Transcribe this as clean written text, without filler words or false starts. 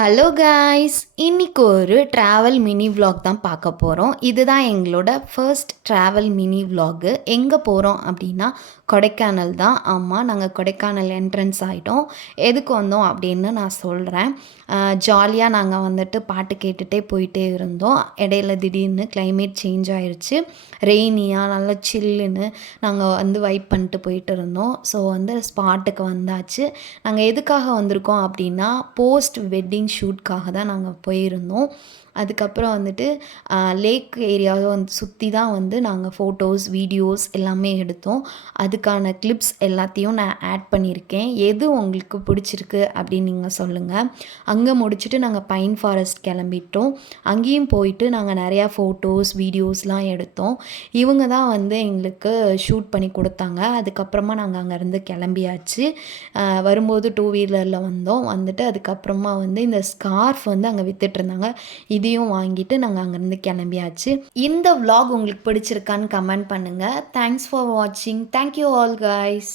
Hello guys, இன்னைக்கு ஒரு travel mini vlog தான் பார்க்க போகிறோம். இதுதான் எங்களோட ஃபர்ஸ்ட் ட்ராவல் மினி vlog. எங்கே போகிறோம் அப்படின்னா கொடைக்கானல் தான். ஆமாம், நாங்கள் கொடைக்கானல் என்ட்ரன்ஸ் ஆகிட்டோம். எதுக்கு வந்தோம் அப்படின்னு நான் சொல்கிறேன். ஜாலியாக நாங்கள் வந்துட்டு பாட்டு கேட்டுகிட்டே போயிட்டே இருந்தோம். இடையில திடீர்னு கிளைமேட் சேஞ்ச் ஆயிடுச்சு. ரெய்னியாக நல்லா சில்லுன்னு நாங்கள் வந்து வைப் பண்ணிட்டு போயிட்டு இருந்தோம். ஸோ வந்து ஸ்பாட்டுக்கு வந்தாச்சு. நாங்கள் எதுக்காக வந்திருக்கோம் அப்படின்னா போஸ்ட் வெட்டிங் ஷூட்காக தான் நாங்கள் போயிருந்தோம். அதுக்கப்புறம் வந்துட்டு லேக் ஏரியாவை வந்து சுற்றி தான் வந்து நாங்கள் ஃபோட்டோஸ் வீடியோஸ் எல்லாமே எடுத்தோம். அதுக்கான கிளிப்ஸ் எல்லாத்தையும் நான் ஆட் பண்ணியிருக்கேன். எது உங்களுக்கு பிடிச்சிருக்கு அப்படின்னு நீங்கள் சொல்லுங்கள். அங்கே முடிச்சுட்டு நாங்கள் பைன் ஃபாரஸ்ட் கிளம்பிட்டோம். அங்கேயும் போயிட்டு நாங்கள் நிறையா ஃபோட்டோஸ் வீடியோஸ்லாம் எடுத்தோம். இவங்க தான் வந்து எங்களுக்கு ஷூட் பண்ணி கொடுத்தாங்க. அதுக்கப்புறமா நாங்கள் அங்கேருந்து கிளம்பியாச்சு. வரும்போது 2 வீலரில் வந்தோம். வந்துட்டு அதுக்கப்புறமா வந்து இந்த ஸ்கார்ஃப் வந்து அங்கே விற்றுட்ருந்தாங்க. இதையும் வாங்கிட்டு நாங்கள் அங்கேருந்து கிளம்பியாச்சு. இந்த vlog உங்களுக்கு பிடிச்சிருக்கான்னு கமெண்ட் பண்ணுங்கள். தேங்க்ஸ் ஃபார் வாட்சிங். Thank you all guys.